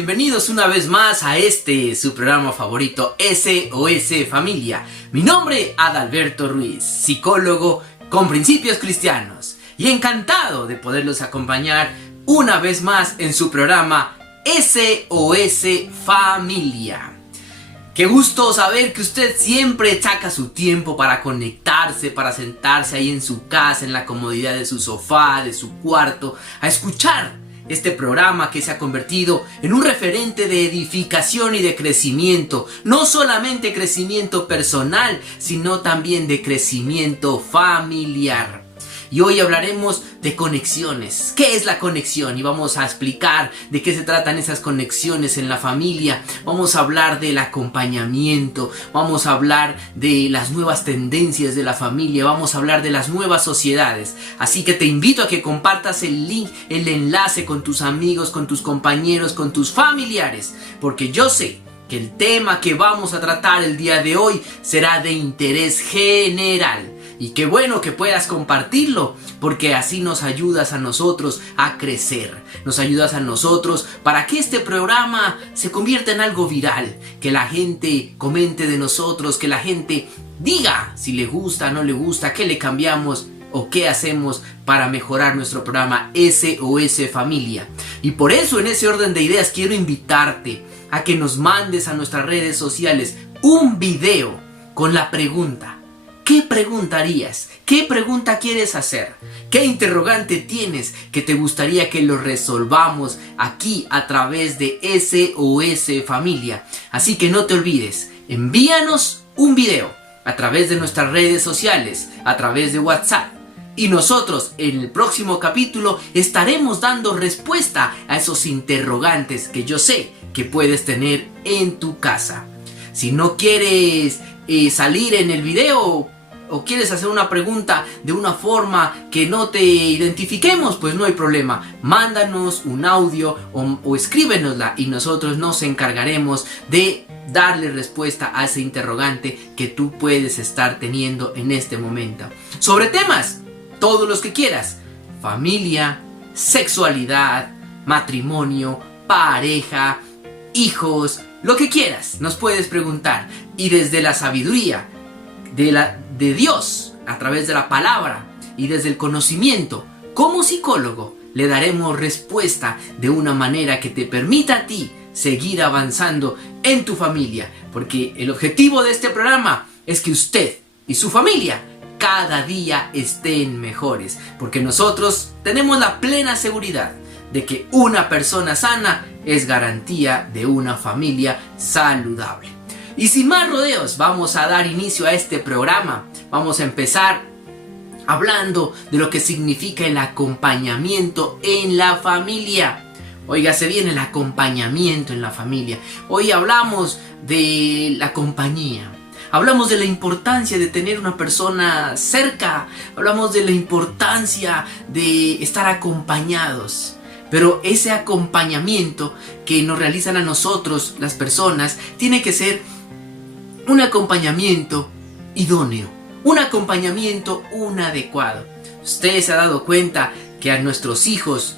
bienvenidos una vez más a su programa favorito, SOS Familia. Mi nombre, Adalberto Ruiz, psicólogo con principios cristianos, y encantado de poderlos acompañar una vez más en su programa SOS Familia. Qué gusto saber que usted siempre saca su tiempo para conectarse, para sentarse ahí en su casa, en la comodidad de su sofá, de su cuarto, a escuchar este programa que se ha convertido en un referente de edificación y de crecimiento. No solamente crecimiento personal, sino también de crecimiento familiar. Y hoy hablaremos de conexiones. ¿Qué es la conexión? Y vamos a explicar de qué se tratan esas conexiones en la familia. Vamos a hablar del acompañamiento. Vamos a hablar de las nuevas tendencias de la familia. Vamos a hablar de las nuevas sociedades. Así que te invito a que compartas el link, el enlace con tus amigos, con tus compañeros, con tus familiares. Porque yo sé que el tema que vamos a tratar el día de hoy será de interés general. Y qué bueno que puedas compartirlo, porque así nos ayudas a nosotros a crecer. Nos ayudas a nosotros para que este programa se convierta en algo viral. Que la gente comente de nosotros, que la gente diga si le gusta, no le gusta, qué le cambiamos o qué hacemos para mejorar nuestro programa SOS Familia. Y por eso, en ese orden de ideas, quiero invitarte a que nos mandes a nuestras redes sociales un video con la pregunta: ¿qué preguntarías? ¿Qué pregunta quieres hacer? ¿Qué interrogante tienes que te gustaría que lo resolvamos aquí a través de SOS Familia? Así que no te olvides, envíanos un video a través de nuestras redes sociales, a través de WhatsApp. Y nosotros en el próximo capítulo estaremos dando respuesta a esos interrogantes que yo sé que puedes tener en tu casa. Si no quieres salir en el video o quieres hacer una pregunta de una forma que no te identifiquemos, pues no hay problema. Mándanos un audio o escríbenosla y nosotros nos encargaremos de darle respuesta a ese interrogante que tú puedes estar teniendo en este momento. Sobre temas, todos los que quieras: familia, sexualidad, matrimonio, pareja, hijos, lo que quieras, nos puedes preguntar. Y desde la sabiduría de Dios, a través de la palabra y desde el conocimiento, como psicólogo, le daremos respuesta de una manera que te permita a ti seguir avanzando en tu familia. Porque el objetivo de este programa es que usted y su familia cada día estén mejores. Porque nosotros tenemos la plena seguridad de que una persona sana es garantía de una familia saludable. Y sin más rodeos, vamos a dar inicio a este programa. Vamos a empezar hablando de lo que significa el acompañamiento en la familia. Óigase bien, el acompañamiento en la familia. Hoy hablamos de la compañía. Hablamos de la importancia de tener una persona cerca. Hablamos de la importancia de estar acompañados. Pero ese acompañamiento que nos realizan a nosotros, las personas, tiene que ser un acompañamiento idóneo, un acompañamiento adecuado. Usted se ha dado cuenta que a nuestros hijos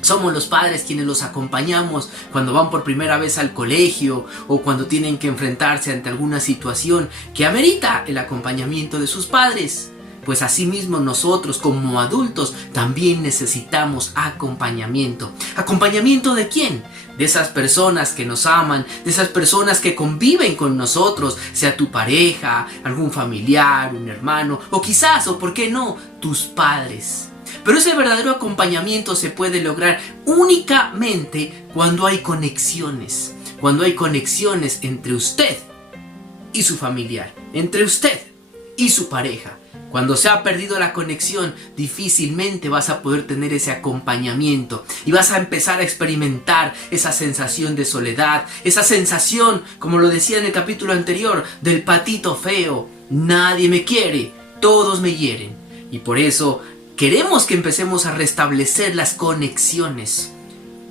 somos los padres quienes los acompañamos cuando van por primera vez al colegio o cuando tienen que enfrentarse ante alguna situación que amerita el acompañamiento de sus padres. Pues asimismo nosotros como adultos también necesitamos acompañamiento. ¿Acompañamiento de quién? De esas personas que nos aman, de esas personas que conviven con nosotros, sea tu pareja, algún familiar, un hermano, o quizás, o por qué no, tus padres. Pero ese verdadero acompañamiento se puede lograr únicamente cuando hay conexiones. Cuando hay conexiones entre usted y su familiar, entre usted y su pareja. Cuando se ha perdido la conexión, difícilmente vas a poder tener ese acompañamiento y vas a empezar a experimentar esa sensación de soledad, esa sensación, como lo decía en el capítulo anterior, del patito feo. Nadie me quiere, todos me hieren. Y por eso queremos que empecemos a restablecer las conexiones.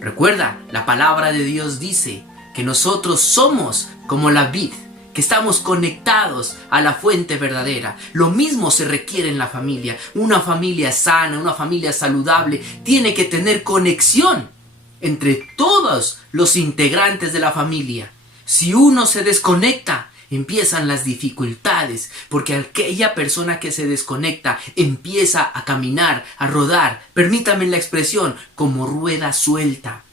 Recuerda, la palabra de Dios dice que nosotros somos como la vid, que estamos conectados a la fuente verdadera. Lo mismo se requiere en la familia. Una familia sana, una familia saludable, tiene que tener conexión entre todos los integrantes de la familia. Si uno se desconecta, empiezan las dificultades, porque aquella persona que se desconecta empieza a caminar, a rodar, permítame la expresión, como rueda suelta.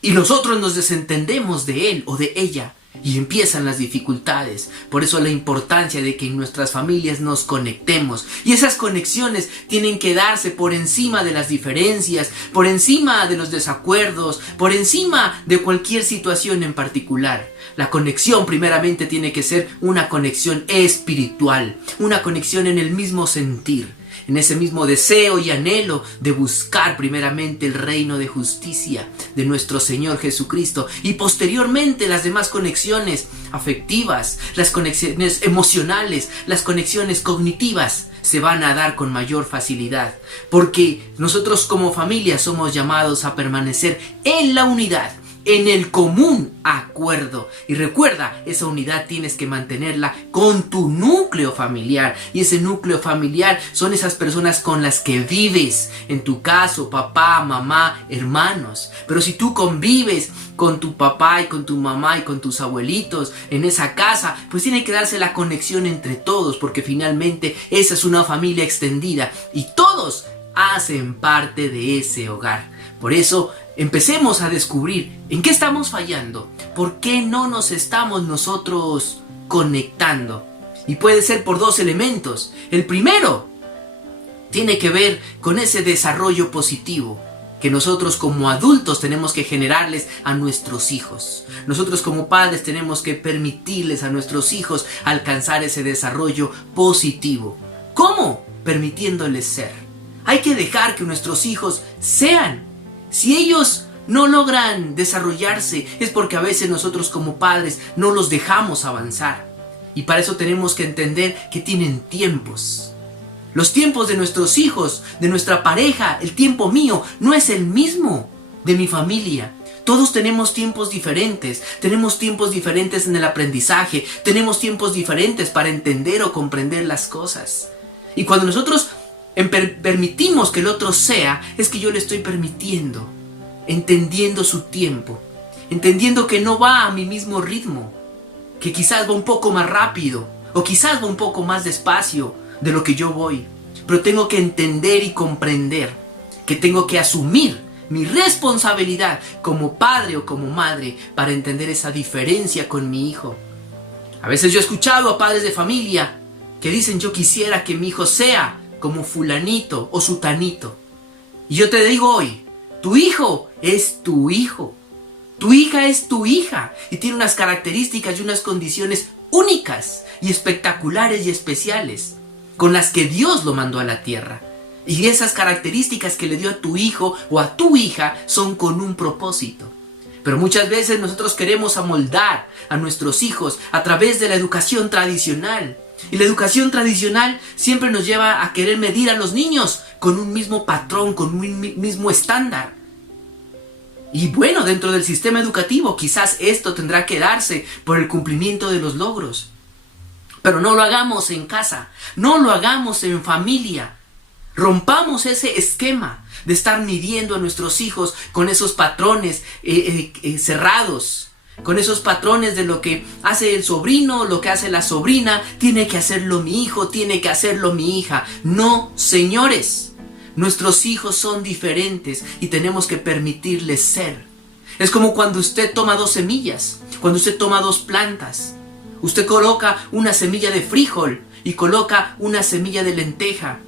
Y nosotros nos desentendemos de él o de ella y empiezan las dificultades. Por eso la importancia de que en nuestras familias nos conectemos. Y esas conexiones tienen que darse por encima de las diferencias, por encima de los desacuerdos, por encima de cualquier situación en particular. La conexión primeramente tiene que ser una conexión espiritual, una conexión en el mismo sentir, en ese mismo deseo y anhelo de buscar primeramente el reino de justicia de nuestro Señor Jesucristo, y posteriormente las demás conexiones afectivas, las conexiones emocionales, las conexiones cognitivas se van a dar con mayor facilidad, porque nosotros como familia somos llamados a permanecer en la unidad, en el común acuerdo. Y recuerda, esa unidad tienes que mantenerla con tu núcleo familiar. Y ese núcleo familiar son esas personas con las que vives. En tu caso, papá, mamá, hermanos. Pero si tú convives con tu papá y con tu mamá y con tus abuelitos en esa casa, pues tiene que darse la conexión entre todos, porque finalmente esa es una familia extendida y todos hacen parte de ese hogar. Por eso, empecemos a descubrir en qué estamos fallando, por qué no nos estamos nosotros conectando. Y puede ser por dos elementos. El primero tiene que ver con ese desarrollo positivo que nosotros como adultos tenemos que generarles a nuestros hijos. Nosotros como padres tenemos que permitirles a nuestros hijos alcanzar ese desarrollo positivo. ¿Cómo? Permitiéndoles ser. Hay que dejar que nuestros hijos sean. Si ellos no logran desarrollarse, es porque a veces nosotros como padres no los dejamos avanzar. Y para eso tenemos que entender que tienen tiempos. Los tiempos de nuestros hijos, de nuestra pareja, el tiempo mío, no es el mismo de mi familia. Todos tenemos tiempos diferentes en el aprendizaje, tenemos tiempos diferentes para entender o comprender las cosas. Y cuando nosotros permitimos que el otro sea, es que yo le estoy permitiendo, entendiendo su tiempo, entendiendo que no va a mi mismo ritmo, que quizás va un poco más rápido o quizás va un poco más despacio de lo que yo voy, pero tengo que entender y comprender que tengo que asumir mi responsabilidad como padre o como madre para entender esa diferencia con mi hijo. A veces yo he escuchado a padres de familia que dicen: yo quisiera que mi hijo sea como fulanito o sutanito. Y yo te digo hoy, tu hijo es tu hijo, tu hija es tu hija, y tiene unas características y unas condiciones únicas y espectaculares y especiales con las que Dios lo mandó a la tierra. Y esas características que le dio a tu hijo o a tu hija son con un propósito. Pero muchas veces nosotros queremos amoldar a nuestros hijos a través de la educación tradicional. Y la educación tradicional siempre nos lleva a querer medir a los niños con un mismo patrón, con un mismo estándar. Y bueno, dentro del sistema educativo quizás esto tendrá que darse por el cumplimiento de los logros. Pero no lo hagamos en casa, no lo hagamos en familia. Rompamos ese esquema de estar midiendo a nuestros hijos con esos patrones cerrados, con esos patrones de lo que hace el sobrino, lo que hace la sobrina, tiene que hacerlo mi hijo, tiene que hacerlo mi hija. No, señores, nuestros hijos son diferentes y tenemos que permitirles ser. Es como cuando usted toma dos semillas, cuando usted toma dos plantas. Usted coloca una semilla de frijol y coloca una semilla de lenteja.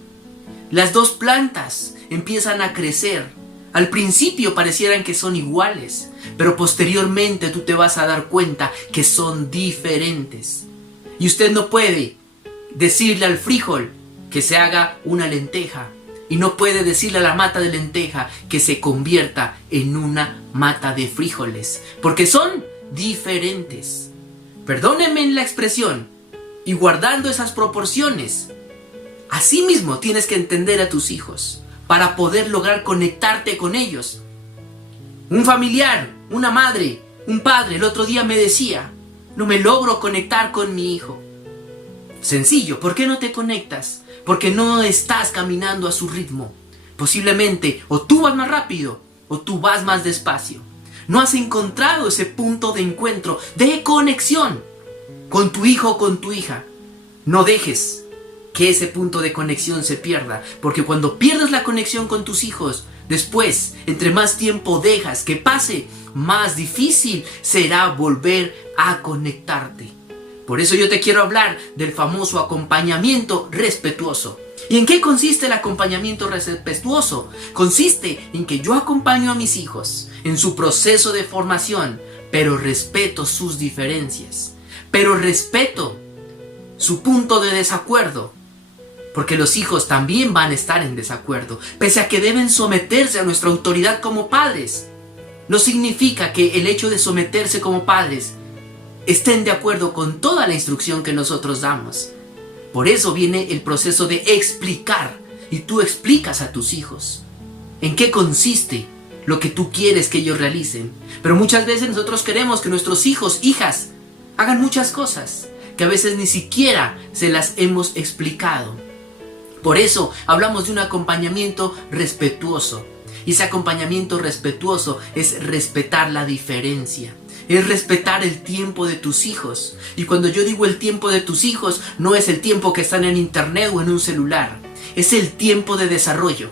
Las dos plantas empiezan a crecer. Al principio parecieran que son iguales, pero posteriormente tú te vas a dar cuenta que son diferentes. Y usted no puede decirle al frijol que se haga una lenteja, y no puede decirle a la mata de lenteja que se convierta en una mata de frijoles, porque son diferentes. Perdónenme la expresión, y guardando esas proporciones, asimismo tienes que entender a tus hijos para poder lograr conectarte con ellos. Un familiar, una madre, un padre, el otro día me decía: no me logro conectar con mi hijo. Sencillo, ¿por qué no te conectas? Porque no estás caminando a su ritmo. Posiblemente o tú vas más rápido o tú vas más despacio. No has encontrado ese punto de encuentro, de conexión con tu hijo o con tu hija. No dejes que ese punto de conexión se pierda, porque cuando pierdas la conexión con tus hijos, después, entre más tiempo dejas que pase, más difícil será volver a conectarte. Por eso yo te quiero hablar del famoso acompañamiento respetuoso. ¿Y en qué consiste el acompañamiento respetuoso? Consiste en que yo acompaño a mis hijos en su proceso de formación, pero respeto sus diferencias, pero respeto su punto de desacuerdo, porque los hijos también van a estar en desacuerdo, pese a que deben someterse a nuestra autoridad como padres. No significa que el hecho de someterse como padres estén de acuerdo con toda la instrucción que nosotros damos. Por eso viene el proceso de explicar, y tú explicas a tus hijos en qué consiste lo que tú quieres que ellos realicen. Pero muchas veces nosotros queremos que nuestros hijos, hijas, hagan muchas cosas que a veces ni siquiera se las hemos explicado. Por eso hablamos de un acompañamiento respetuoso. Y ese acompañamiento respetuoso es respetar la diferencia. Es respetar el tiempo de tus hijos. Y cuando yo digo el tiempo de tus hijos, no es el tiempo que están en internet o en un celular. Es el tiempo de desarrollo.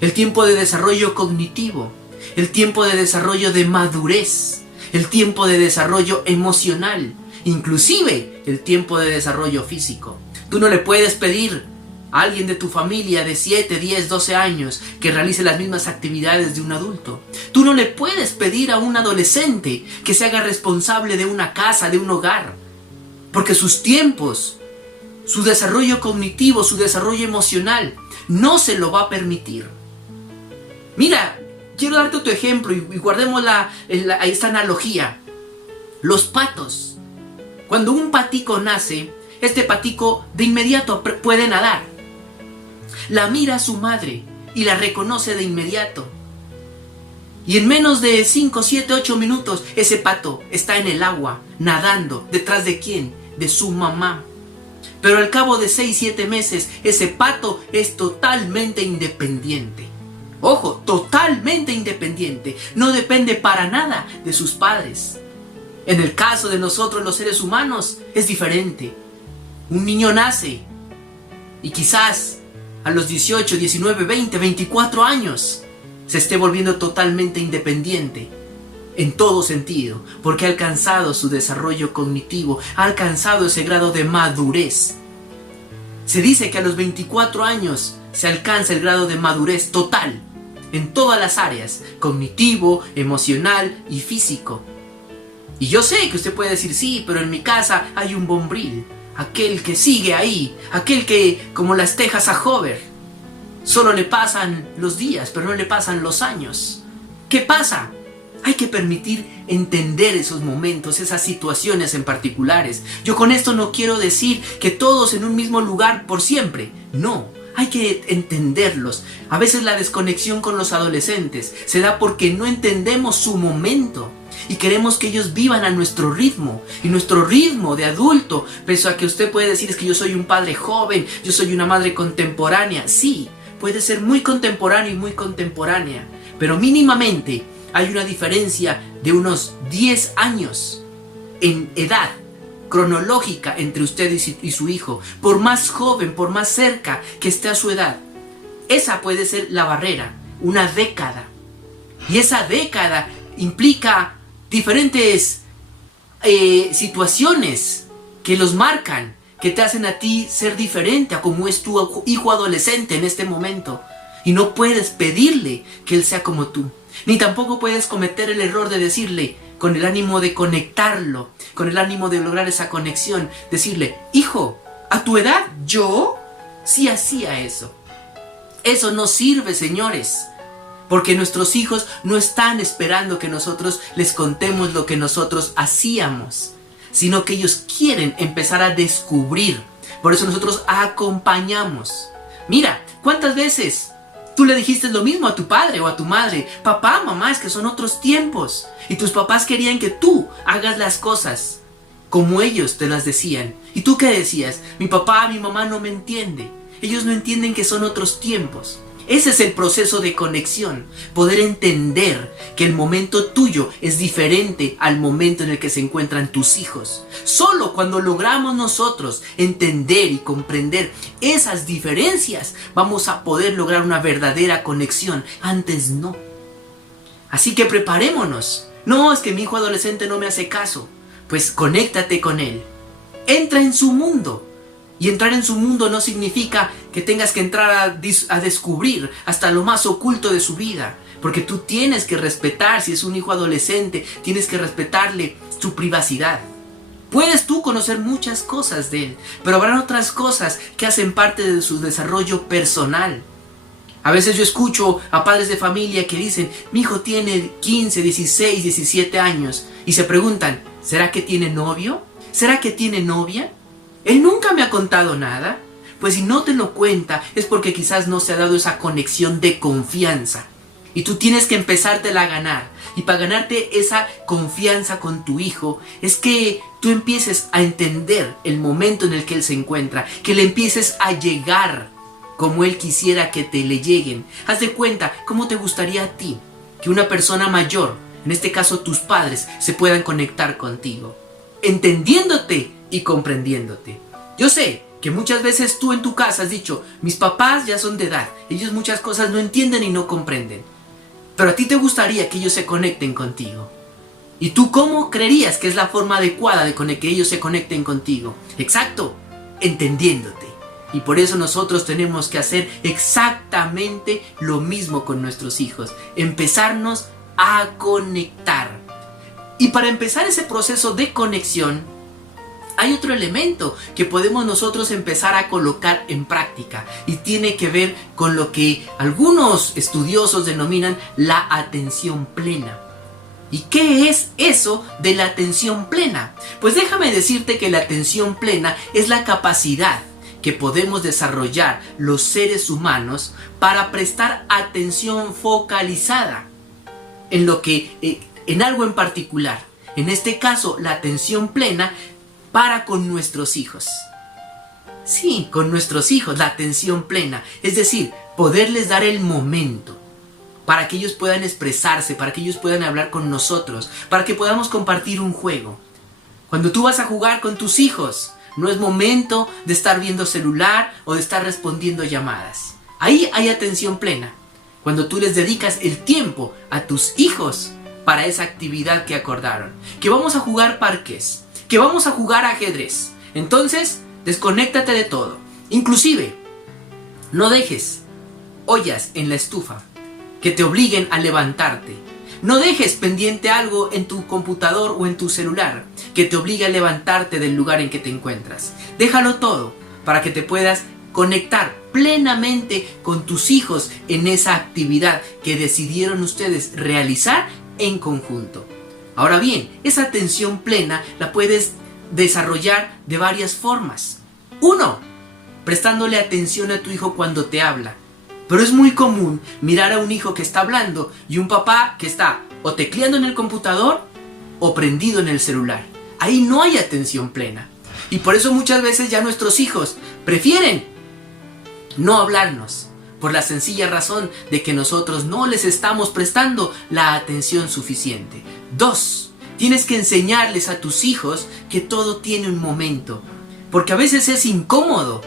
El tiempo de desarrollo cognitivo. El tiempo de desarrollo de madurez. El tiempo de desarrollo emocional. Inclusive el tiempo de desarrollo físico. Tú no le puedes pedir a alguien de tu familia de 7, 10, 12 años que realice las mismas actividades de un adulto. Tú no le puedes pedir a un adolescente que se haga responsable de una casa, de un hogar, porque sus tiempos, su desarrollo cognitivo, su desarrollo emocional no se lo va a permitir. Mira, quiero darte otro ejemplo y guardemos esta analogía. Los patos. Cuando un patico nace, este patico de inmediato puede nadar. La mira a su madre y la reconoce de inmediato. Y en menos de 5, 7, 8 minutos, ese pato está en el agua, nadando. ¿Detrás de quién? De su mamá. Pero al cabo de 6, 7 meses, ese pato es totalmente independiente. Ojo, totalmente independiente. No depende para nada de sus padres. En el caso de nosotros, los seres humanos, es diferente. Un niño nace y quizás a los 18, 19, 20, 24 años se esté volviendo totalmente independiente en todo sentido, porque ha alcanzado su desarrollo cognitivo, ha alcanzado ese grado de madurez. Se dice que a los 24 años se alcanza el grado de madurez total en todas las áreas, cognitivo, emocional y físico. Y yo sé que usted puede decir, sí, pero en mi casa hay un bombril. Aquel que sigue ahí, aquel que, como las tejas a Hover, solo le pasan los días, pero no le pasan los años. ¿Qué pasa? Hay que permitir entender esos momentos, esas situaciones en particulares. Yo con esto no quiero decir que todos en un mismo lugar por siempre. No, hay que entenderlos. A veces la desconexión con los adolescentes se da porque no entendemos su momento. Y queremos que ellos vivan a nuestro ritmo. Y nuestro ritmo de adulto, pese a que usted puede decir es que yo soy un padre joven, yo soy una madre contemporánea. Sí, puede ser muy contemporáneo y muy contemporánea. Pero mínimamente hay una diferencia de unos 10 años en edad cronológica entre usted y su hijo. Por más joven, por más cerca que esté a su edad. Esa puede ser la barrera, una década. Y esa década implica diferentes situaciones que los marcan, que te hacen a ti ser diferente a como es tu hijo adolescente en este momento. Y no puedes pedirle que él sea como tú. Ni tampoco puedes cometer el error de decirle, con el ánimo de conectarlo, con el ánimo de lograr esa conexión, decirle, hijo, a tu edad yo sí hacía eso. Eso no sirve, señores. Porque nuestros hijos no están esperando que nosotros les contemos lo que nosotros hacíamos, sino que ellos quieren empezar a descubrir. Por eso nosotros acompañamos. Mira, ¿cuántas veces tú le dijiste lo mismo a tu padre o a tu madre? Papá, mamá, es que son otros tiempos. Y tus papás querían que tú hagas las cosas como ellos te las decían. ¿Y tú qué decías? Mi papá, mi mamá no me entiende. Ellos no entienden que son otros tiempos. Ese es el proceso de conexión, poder entender que el momento tuyo es diferente al momento en el que se encuentran tus hijos. Solo cuando logramos nosotros entender y comprender esas diferencias, vamos a poder lograr una verdadera conexión. Antes no. Así que preparémonos. No, es que mi hijo adolescente no me hace caso. Pues conéctate con él. Entra en su mundo. Y entrar en su mundo no significa que tengas que entrar a descubrir hasta lo más oculto de su vida. Porque tú tienes que respetar, si es un hijo adolescente, tienes que respetarle su privacidad. Puedes tú conocer muchas cosas de él, pero habrán otras cosas que hacen parte de su desarrollo personal. A veces yo escucho a padres de familia que dicen, mi hijo tiene 15, 16, 17 años, y se preguntan, ¿será que tiene novio? ¿Será que tiene novia? Él nunca me ha contado nada. Pues si no te lo cuenta es porque quizás no se ha dado esa conexión de confianza. Y tú tienes que empezártela a ganar. Y para ganarte esa confianza con tu hijo es que tú empieces a entender el momento en el que él se encuentra. Que le empieces a llegar como él quisiera que te le lleguen. Haz de cuenta cómo te gustaría a ti que una persona mayor, en este caso tus padres, se puedan conectar contigo. Entendiéndote y comprendiéndote. Yo sé que muchas veces tú en tu casa has dicho, mis papás ya son de edad, ellos muchas cosas no entienden y no comprenden. Pero a ti te gustaría que ellos se conecten contigo. ¿Y tú cómo creerías que es la forma adecuada de que ellos se conecten contigo? Exacto, entendiéndote. Y por eso nosotros tenemos que hacer exactamente lo mismo con nuestros hijos. Empezarnos a conectar. Y para empezar ese proceso de conexión, hay otro elemento que podemos nosotros empezar a colocar en práctica y tiene que ver con lo que algunos estudiosos denominan la atención plena. ¿Y qué es eso de la atención plena? Pues déjame decirte que la atención plena es la capacidad que podemos desarrollar los seres humanos para prestar atención focalizada en algo en particular. En este caso, la atención plena para con nuestros hijos. Sí, con nuestros hijos, la atención plena. Es decir, poderles dar el momento para que ellos puedan expresarse, para que ellos puedan hablar con nosotros, para que podamos compartir un juego. Cuando tú vas a jugar con tus hijos, no es momento de estar viendo celular o de estar respondiendo llamadas. Ahí hay atención plena. Cuando tú les dedicas el tiempo a tus hijos para esa actividad que acordaron. Que vamos a jugar parques, que vamos a jugar ajedrez. Entonces, desconéctate de todo. Inclusive, no dejes ollas en la estufa que te obliguen a levantarte. No dejes pendiente algo en tu computador o en tu celular que te obligue a levantarte del lugar en que te encuentras. Déjalo todo para que te puedas conectar plenamente con tus hijos en esa actividad que decidieron ustedes realizar en conjunto. Ahora bien, esa atención plena la puedes desarrollar de varias formas. 1. Prestándole atención a tu hijo cuando te habla. Pero es muy común mirar a un hijo que está hablando y un papá que está o tecleando en el computador o prendido en el celular. Ahí no hay atención plena. Y por eso muchas veces ya nuestros hijos prefieren no hablarnos. Por la sencilla razón de que nosotros no les estamos prestando la atención suficiente. 2. Tienes que enseñarles a tus hijos que todo tiene un momento. Porque a veces es incómodo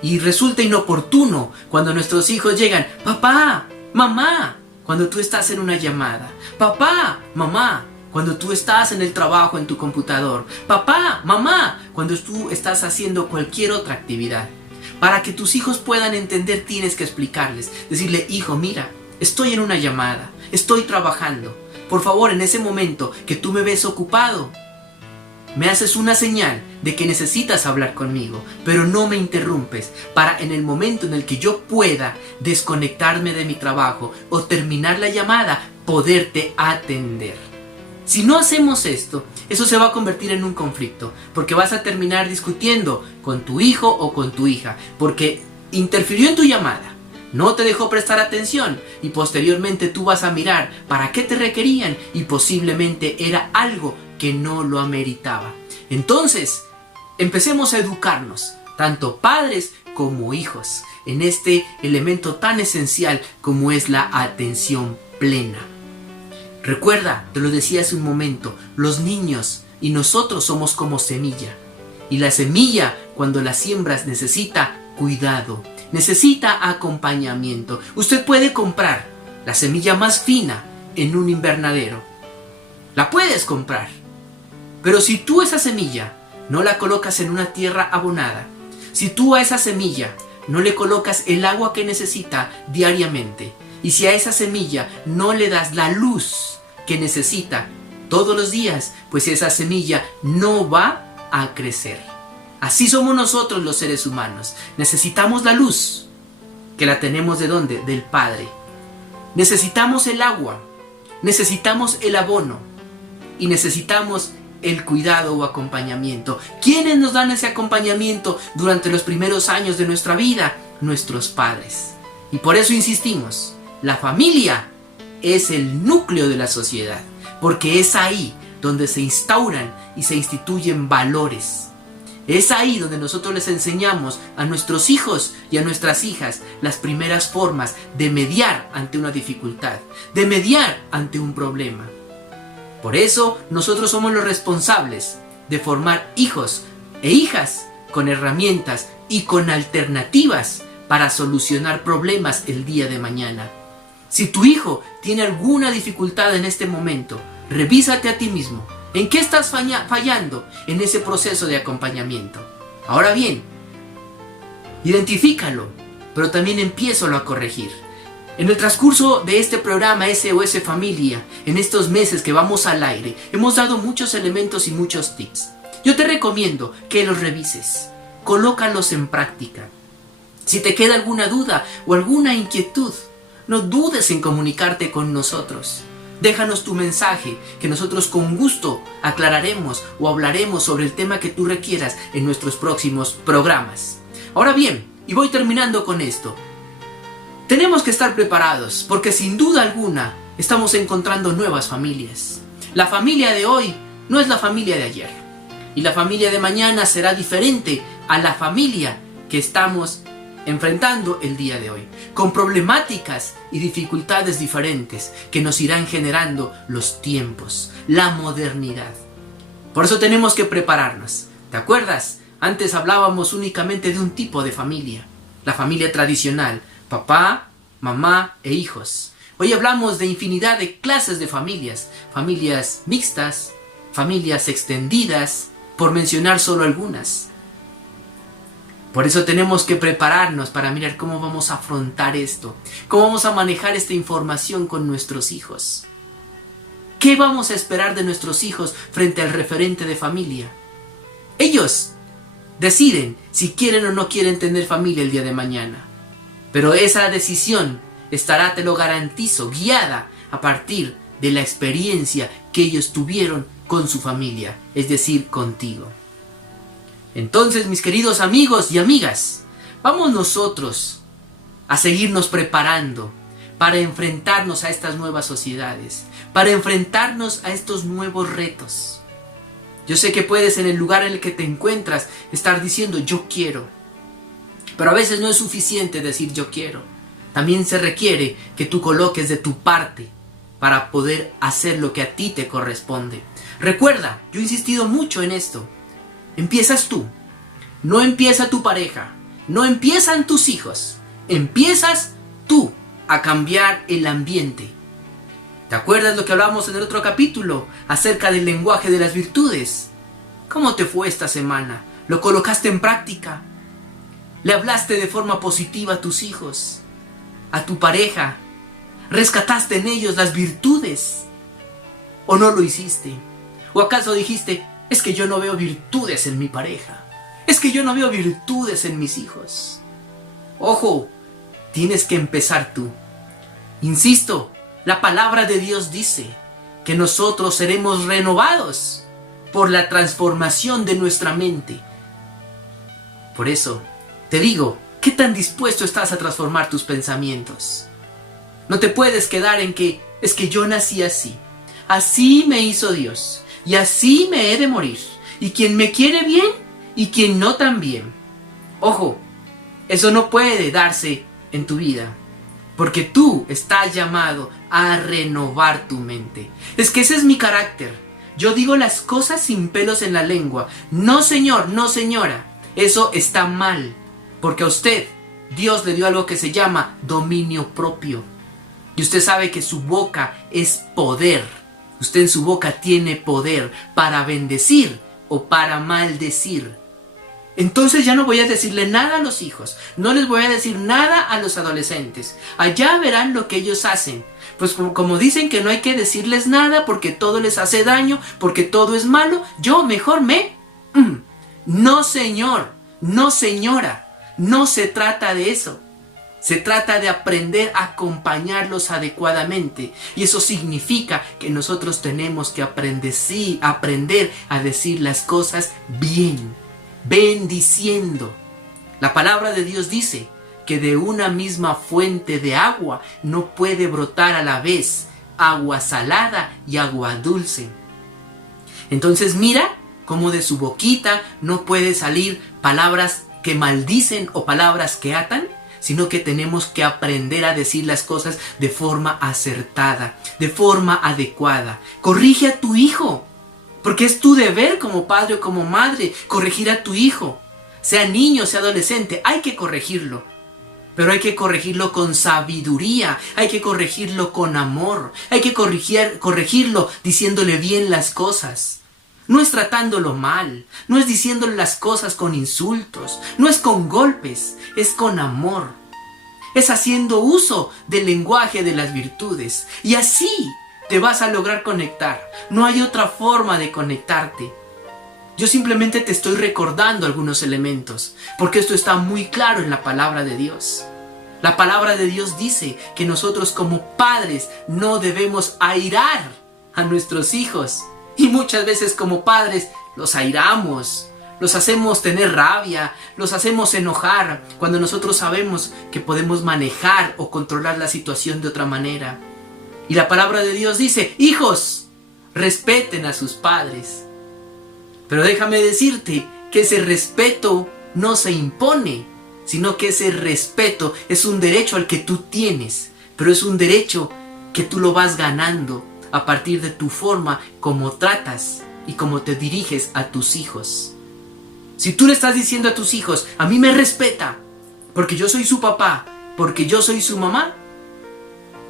y resulta inoportuno cuando nuestros hijos llegan. Papá, mamá, cuando tú estás en una llamada. Papá, mamá, cuando tú estás en el trabajo en tu computador. Papá, mamá, cuando tú estás haciendo cualquier otra actividad. Para que tus hijos puedan entender tienes que explicarles. Decirle, hijo, mira, estoy en una llamada, estoy trabajando. Por favor, en ese momento que tú me ves ocupado, me haces una señal de que necesitas hablar conmigo, pero no me interrumpes, para en el momento en el que yo pueda desconectarme de mi trabajo o terminar la llamada, poderte atender. Si no hacemos esto, eso se va a convertir en un conflicto, porque vas a terminar discutiendo con tu hijo o con tu hija, porque interfirió en tu llamada, no te dejó prestar atención y posteriormente tú vas a mirar para qué te requerían y posiblemente era algo que no lo ameritaba. Entonces, empecemos a educarnos, tanto padres como hijos. en este elemento tan esencial como es la atención plena. Recuerda, te lo decía hace un momento, los niños y nosotros somos como semilla. Y la semilla, cuando la siembras, necesita cuidado, necesita acompañamiento. Usted puede comprar la semilla más fina en un invernadero. La puedes comprar. Pero si tú esa semilla no la colocas en una tierra abonada, si tú a esa semilla no le colocas el agua que necesita diariamente, y si a esa semilla no le das la luz que necesita todos los días, pues esa semilla no va a crecer. Así somos nosotros los seres humanos. Necesitamos la luz, que la tenemos ¿de dónde? Del Padre. Necesitamos el agua, necesitamos el abono y necesitamos el cuidado o acompañamiento. ¿Quiénes nos dan ese acompañamiento durante los primeros años de nuestra vida? Nuestros padres. Y por eso insistimos, la familia es el núcleo de la sociedad, porque es ahí donde se instauran y se instituyen valores. Es ahí donde nosotros les enseñamos a nuestros hijos y a nuestras hijas las primeras formas de mediar ante una dificultad, de mediar ante un problema. Por eso nosotros somos los responsables de formar hijos e hijas con herramientas y con alternativas para solucionar problemas el día de mañana. Si tu hijo tiene alguna dificultad en este momento, revísate a ti mismo. ¿En qué estás fallando en ese proceso de acompañamiento? Ahora bien, identifícalo, pero también empiézalo a corregir. En el transcurso de este programa SOS Familia, en estos meses que vamos al aire, hemos dado muchos elementos y muchos tips. Yo te recomiendo que los revises, colócalos en práctica. Si te queda alguna duda o alguna inquietud, no dudes en comunicarte con nosotros. Déjanos tu mensaje, que nosotros con gusto aclararemos o hablaremos sobre el tema que tú requieras en nuestros próximos programas. Ahora bien, y voy terminando con esto, tenemos que estar preparados, porque sin duda alguna estamos encontrando nuevas familias. La familia de hoy no es la familia de ayer, y la familia de mañana será diferente a la familia que estamos enfrentando el día de hoy, con problemáticas y dificultades diferentes que nos irán generando los tiempos, la modernidad. Por eso tenemos que prepararnos. ¿Te acuerdas? Antes hablábamos únicamente de un tipo de familia, la familia tradicional, papá, mamá e hijos. Hoy hablamos de infinidad de clases de familias, familias mixtas, familias extendidas, por mencionar solo algunas. Por eso tenemos que prepararnos para mirar cómo vamos a afrontar esto, cómo vamos a manejar esta información con nuestros hijos. ¿Qué vamos a esperar de nuestros hijos frente al referente de familia? Ellos deciden si quieren o no quieren tener familia el día de mañana. Pero esa decisión estará, te lo garantizo, guiada a partir de la experiencia que ellos tuvieron con su familia, es decir, contigo. Entonces, mis queridos amigos y amigas, vamos nosotros a seguirnos preparando para enfrentarnos a estas nuevas sociedades, para enfrentarnos a estos nuevos retos. Yo sé que puedes, en el lugar en el que te encuentras, estar diciendo yo quiero, pero a veces no es suficiente decir yo quiero. También se requiere que tú coloques de tu parte para poder hacer lo que a ti te corresponde. Recuerda, yo he insistido mucho en esto. Empiezas tú, no empieza tu pareja, no empiezan tus hijos, empiezas tú a cambiar el ambiente. ¿Te acuerdas lo que hablamos en el otro capítulo acerca del lenguaje de las virtudes? ¿Cómo te fue esta semana? ¿Lo colocaste en práctica? ¿Le hablaste de forma positiva a tus hijos, a tu pareja? ¿Rescataste en ellos las virtudes? ¿O no lo hiciste? ¿O acaso dijiste, es que yo no veo virtudes en mi pareja? Es que yo no veo virtudes en mis hijos. Ojo, tienes que empezar tú. Insisto, la palabra de Dios dice que nosotros seremos renovados por la transformación de nuestra mente. Por eso, te digo, ¿qué tan dispuesto estás a transformar tus pensamientos? No te puedes quedar en que, es que yo nací así. Así me hizo Dios. Y así me he de morir. Y quien me quiere bien y quien no también. Ojo, Eso no puede darse en tu vida, porque tú estás llamado a renovar tu mente. Es que ese es mi carácter. Yo digo las cosas sin pelos en la lengua. No, señor, no, señora. Eso está mal, porque a usted Dios le dio algo que se llama dominio propio. Y usted sabe que su boca es poder. Usted en su boca tiene poder para bendecir o para maldecir. Entonces ya no voy a decirle nada a los hijos. No les voy a decir nada a los adolescentes. Allá verán lo que ellos hacen. Pues como dicen que no hay que decirles nada porque todo les hace daño, porque todo es malo, yo mejor No, señor, no, señora. No se trata de eso. Se trata de aprender a acompañarlos adecuadamente. Y eso significa que nosotros tenemos que aprender a decir las cosas bien, bendiciendo. La palabra de Dios dice que de una misma fuente de agua no puede brotar a la vez agua salada y agua dulce. Entonces mira cómo de su boquita no puede salir palabras que maldicen o palabras que atan, sino que tenemos que aprender a decir las cosas de forma acertada, de forma adecuada. Corrige a tu hijo, porque es tu deber como padre o como madre corregir a tu hijo. Sea niño, sea adolescente, hay que corregirlo. Pero hay que corregirlo con sabiduría, hay que corregirlo con amor, hay que corregirlo diciéndole bien las cosas. No es tratándolo mal, no es diciéndole las cosas con insultos, no es con golpes, es con amor. Es haciendo uso del lenguaje de las virtudes. Y así te vas a lograr conectar. No hay otra forma de conectarte. Yo simplemente te estoy recordando algunos elementos, porque esto está muy claro en la palabra de Dios. La palabra de Dios dice que nosotros como padres no debemos airar a nuestros hijos. Y muchas veces como padres los airamos, los hacemos tener rabia, los hacemos enojar, cuando nosotros sabemos que podemos manejar o controlar la situación de otra manera. Y la palabra de Dios dice, hijos, respeten a sus padres. Pero déjame decirte que ese respeto no se impone, sino que ese respeto es un derecho al que tú tienes, pero es un derecho que tú lo vas ganando a partir de tu forma como tratas y como te diriges a tus hijos. Si tú le estás diciendo a tus hijos, a mí me respeta, porque yo soy su papá, porque yo soy su mamá,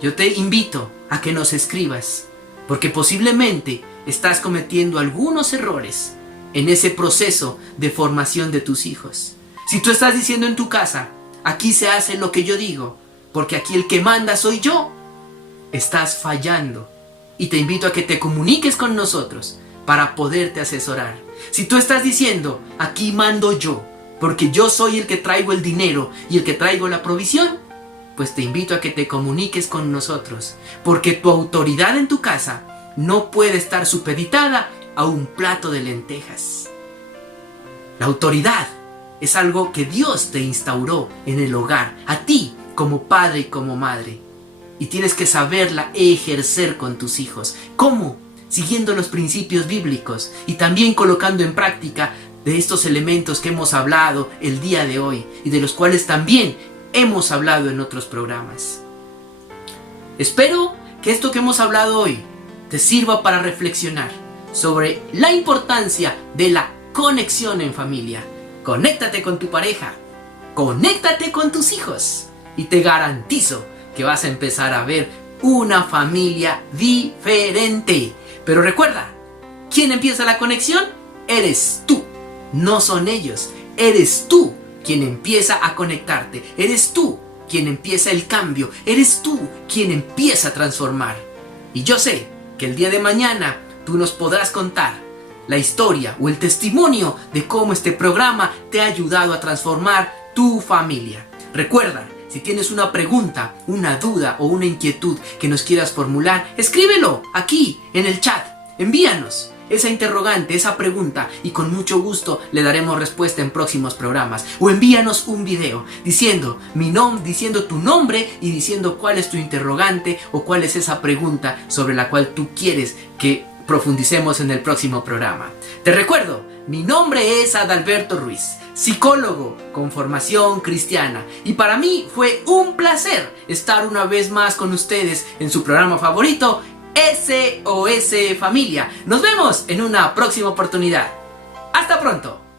yo te invito a que nos escribas, porque posiblemente estás cometiendo algunos errores en ese proceso de formación de tus hijos. Si tú estás diciendo en tu casa, aquí se hace lo que yo digo, porque aquí el que manda soy yo, estás fallando. Y te invito a que te comuniques con nosotros para poderte asesorar. Si tú estás diciendo, aquí mando yo, porque yo soy el que traigo el dinero y el que traigo la provisión, pues te invito a que te comuniques con nosotros, porque tu autoridad en tu casa no puede estar supeditada a un plato de lentejas. La autoridad es algo que Dios te instauró en el hogar, a ti como padre y como madre. Y tienes que saberla ejercer con tus hijos. ¿Cómo? Siguiendo los principios bíblicos y también colocando en práctica de estos elementos que hemos hablado el día de hoy y de los cuales también hemos hablado en otros programas. Espero que esto que hemos hablado hoy te sirva para reflexionar sobre la importancia de la conexión en familia. Conéctate con tu pareja, conéctate con tus hijos y te garantizo que vas a empezar a ver una familia diferente. Pero recuerda, ¿quién empieza la conexión? Eres tú, no son ellos. Eres tú quien empieza a conectarte. Eres tú quien empieza el cambio. Eres tú quien empieza a transformar. Y yo sé que el día de mañana tú nos podrás contar la historia o el testimonio de cómo este programa te ha ayudado a transformar tu familia. Recuerda, si tienes una pregunta, una duda o una inquietud que nos quieras formular, escríbelo aquí en el chat. Envíanos esa interrogante, esa pregunta y con mucho gusto le daremos respuesta en próximos programas. O envíanos un video diciendo diciendo tu nombre y diciendo cuál es tu interrogante o cuál es esa pregunta sobre la cual tú quieres que profundicemos en el próximo programa. Te recuerdo, mi nombre es Adalberto Ruiz, psicólogo con formación cristiana, y para mí fue un placer estar una vez más con ustedes en su programa favorito, SOS Familia. Nos vemos en una próxima oportunidad. ¡Hasta pronto!